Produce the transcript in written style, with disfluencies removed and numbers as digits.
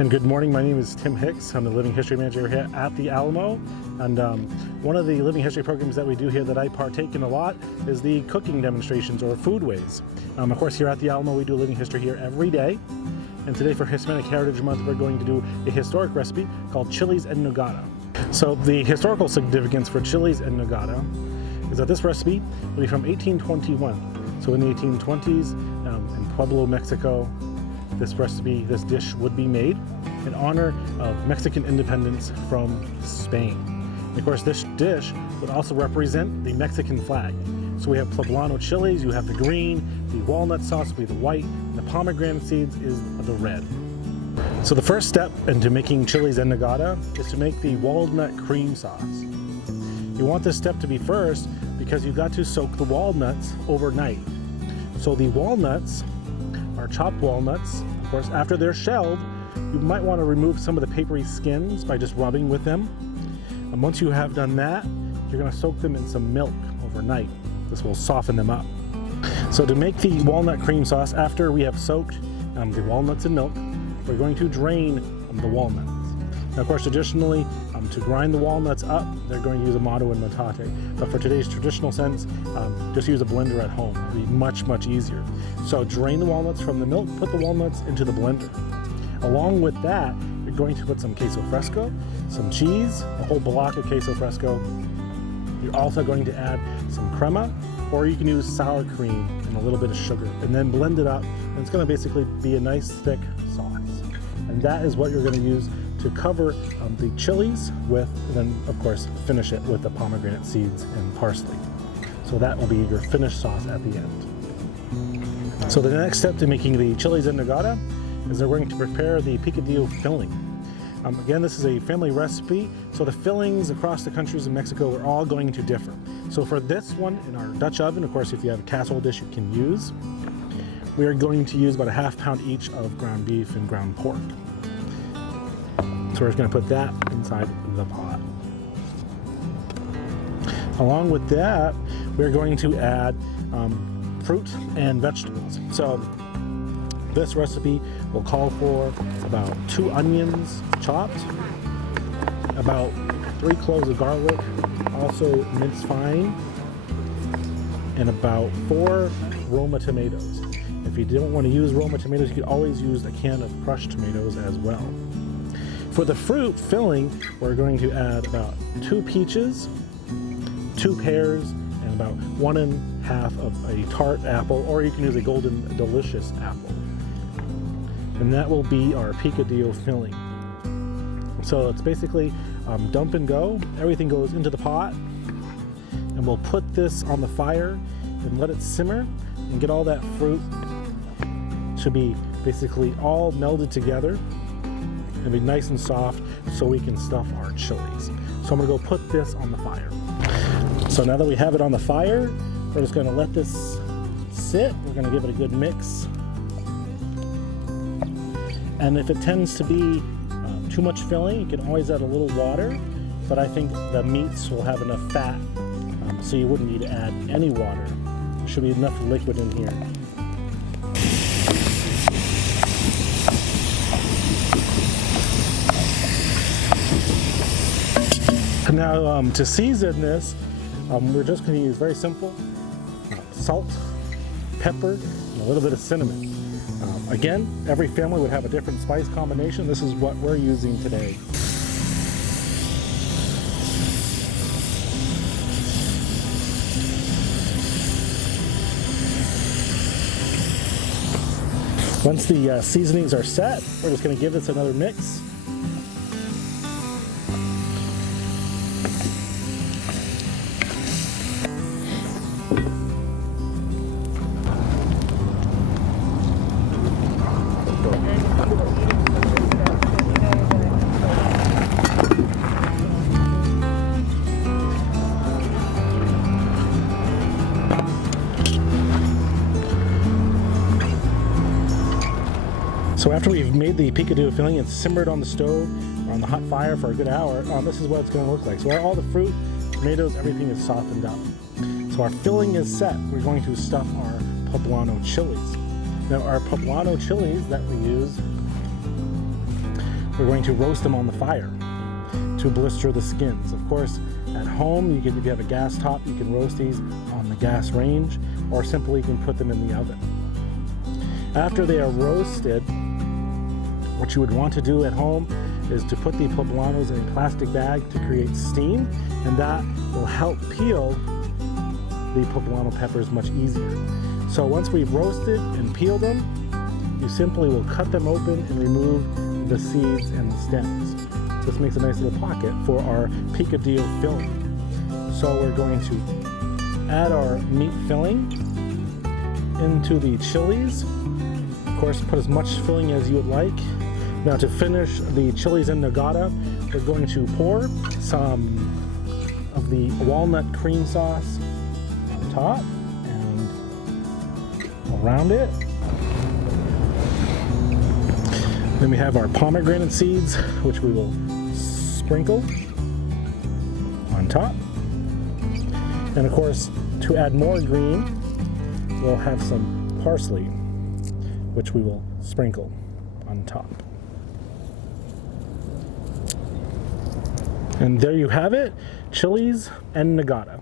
And good morning, my name is Tim Hicks. I'm the Living History Manager here at the Alamo. And one of the Living History programs that we do here that I partake in a lot is the cooking demonstrations or foodways. Of course, here at the Alamo, we do Living History here every day. And today for Hispanic Heritage Month, we're going to do a historic recipe called Chiles En Nogada. So the historical significance for Chiles En Nogada is that this recipe will be from 1821. So in the 1820s, in Puebla, Mexico, this dish would be made in honor of Mexican independence from Spain. And of course, this dish would also represent the Mexican flag. So we have poblano chilies, you have the green, the walnut sauce will be the white, and the pomegranate seeds is the red. So the first step into making Chiles En Nogada is to make the walnut cream sauce. You want this step to be first because you've got to soak the walnuts overnight. So the walnuts are chopped walnuts. Of course, after they're shelled, you might want to remove some of the papery skins by just rubbing with them. And once you have done that, you're going to soak them in some milk overnight. This will soften them up. So to make the walnut cream sauce, after we have soaked the walnuts in milk, we're going to drain the walnuts. Now, of course, traditionally, to grind the walnuts up, they're going to use a motto and metate. But for today's traditional sense, just use a blender at home. It'll be much, much easier. So drain the walnuts from the milk, put the walnuts into the blender. Along with that, you're going to put some queso fresco, some cheese, a whole block of queso fresco. You're also going to add some crema, or you can use sour cream and a little bit of sugar, and then blend it up. And it's going to basically be a nice thick sauce. And that is what you're going to use to cover the chilies with, and then of course finish it with the pomegranate seeds and parsley. So that will be your finished sauce at the end. So the next step to making the Chiles En Nogada is we're going to prepare the Picadillo Filling. Again, this is a family recipe, so the fillings across the countries in Mexico are all going to differ. So for this one, in our Dutch oven, of course if you have a casserole dish you can use, we are going to use about a ½ pound each of ground beef and ground pork. So we're just going to put that inside the pot. Along with that, we're going to add fruit and vegetables. So this recipe will call for about 2 onions chopped, about 3 cloves of garlic, also minced fine, and about 4 Roma tomatoes. If you don't want to use Roma tomatoes, you could always use a can of crushed tomatoes as well. For the fruit filling, we're going to add about 2 peaches, 2 pears, and about 1½ of a tart apple, or you can use a golden delicious apple. And that will be our Picadillo filling. So it's basically dump and go. Everything goes into the pot, and we'll put this on the fire and let it simmer and get all that fruit to be basically all melded together and be nice and soft so we can stuff our chilies. So I'm gonna go put this on the fire. So now that we have it on the fire, we're just gonna let this sit. We're gonna give it a good mix. And if it tends to be too much filling, you can always add a little water, but I think the meats will have enough fat, so you wouldn't need to add any water. There should be enough liquid in here. Now to season this, we're just going to use very simple salt, pepper, and a little bit of cinnamon. Again, every family would have a different spice combination. This is what we're using today. Once the seasonings are set, we're just going to give this another mix. So after we've made the Picadillo filling and simmered on the stove or on the hot fire for a good hour, this is what it's going to look like. So all the fruit, tomatoes, everything is softened up. So our filling is set. We're going to stuff our poblano chilies. Now our poblano chilies that we use we're going to roast them on the fire to blister the skins. Of course, at home, if you have a gas top, you can roast these on the gas range, or simply you can put them in the oven. After they are roasted, what you would want to do at home is to put the poblanos in a plastic bag to create steam, and that will help peel the poblano peppers much easier. So once we've roasted and peeled them, you simply will cut them open and remove the seeds and the stems. This makes a nice little pocket for our picadillo filling. So we're going to add our meat filling into the chilies. Of course, put as much filling as you would like. Now to finish the Chiles En Nogada, we're going to pour some of the walnut cream sauce on top and around it. Then we have our pomegranate seeds, which we will sprinkle on top. And of course, to add more green, we'll have some parsley, which we will sprinkle on top. And there you have it, Chiles En Nogada.